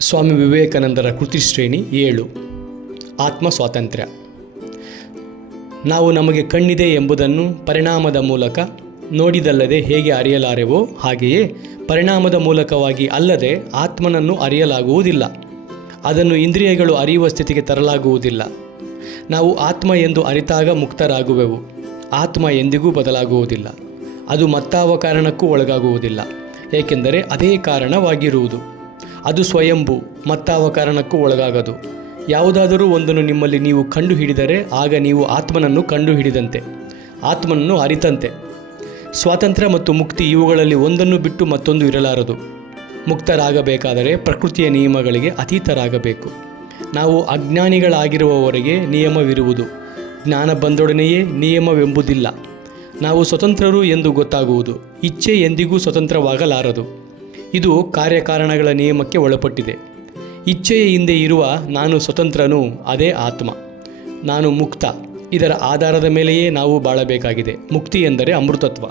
ಸ್ವಾಮಿ ವಿವೇಕಾನಂದರ ಕೃತಿಶ್ರೇಣಿ 7 ಆತ್ಮ ಸ್ವಾತಂತ್ರ್ಯ. ನಾವು ನಮಗೆ ಕಣ್ಣಿದೆ ಎಂಬುದನ್ನು ಪರಿಣಾಮದ ಮೂಲಕ ನೋಡಿದಲ್ಲದೆ ಹೇಗೆ ಅರಿಯಲಾರೆವೋ ಹಾಗೆಯೇ ಪರಿಣಾಮದ ಮೂಲಕವಾಗಿ ಅಲ್ಲದೆ ಆತ್ಮನನ್ನು ಅರಿಯಲಾಗುವುದಿಲ್ಲ. ಅದನ್ನು ಇಂದ್ರಿಯಗಳು ಅರಿಯುವ ಸ್ಥಿತಿಗೆ ತರಲಾಗುವುದಿಲ್ಲ. ನಾವು ಆತ್ಮ ಎಂದು ಅರಿತಾಗ ಮುಕ್ತರಾಗುವೆವು. ಆತ್ಮ ಎಂದಿಗೂ ಬದಲಾಗುವುದಿಲ್ಲ. ಅದು ಮತ್ತಾವ ಕಾರಣಕ್ಕೂ ಒಳಗಾಗುವುದಿಲ್ಲ, ಏಕೆಂದರೆ ಅದೇ ಕಾರಣವಾಗಿರುವುದು. ಅದು ಸ್ವಯಂಭೂ, ಮತ್ತಾವ ಕಾರಣಕ್ಕೂ ಒಳಗಾಗದು. ಯಾವುದಾದರೂ ಒಂದನ್ನು ನಿಮ್ಮಲ್ಲಿ ನೀವು ಕಂಡು ಹಿಡಿದರೆ ಆಗ ನೀವು ಆತ್ಮನನ್ನು ಕಂಡು ಹಿಡಿದಂತೆ, ಆತ್ಮನನ್ನು ಅರಿತಂತೆ. ಸ್ವಾತಂತ್ರ್ಯ ಮತ್ತು ಮುಕ್ತಿ ಇವುಗಳಲ್ಲಿ ಒಂದನ್ನು ಬಿಟ್ಟು ಮತ್ತೊಂದು ಇರಲಾರದು. ಮುಕ್ತರಾಗಬೇಕಾದರೆ ಪ್ರಕೃತಿಯ ನಿಯಮಗಳಿಗೆ ಅತೀತರಾಗಬೇಕು. ನಾವು ಅಜ್ಞಾನಿಗಳಾಗಿರುವವರೆಗೆ ನಿಯಮವಿರುವುದು. ಜ್ಞಾನ ಬಂದೊಡನೆಯೇ ನಿಯಮವೆಂಬುದಿಲ್ಲ. ನಾವು ಸ್ವತಂತ್ರರು ಎಂದು ಗೊತ್ತಾಗುವುದು. ಇಚ್ಛೆ ಎಂದಿಗೂ ಸ್ವತಂತ್ರವಾಗಲಾರದು. ಇದು ಕಾರ್ಯಕಾರಣಗಳ ನಿಯಮಕ್ಕೆ ಒಳಪಟ್ಟಿದೆ. ಇಚ್ಛೆಯ ಹಿಂದೆ ಇರುವ ನಾನು ಸ್ವತಂತ್ರನು, ಅದೇ ಆತ್ಮ. ನಾನು ಮುಕ್ತ, ಇದರ ಆಧಾರದ ಮೇಲೆಯೇ ನಾವು ಬಾಳಬೇಕಾಗಿದೆ. ಮುಕ್ತಿ ಎಂದರೆ ಅಮೃತತ್ವ.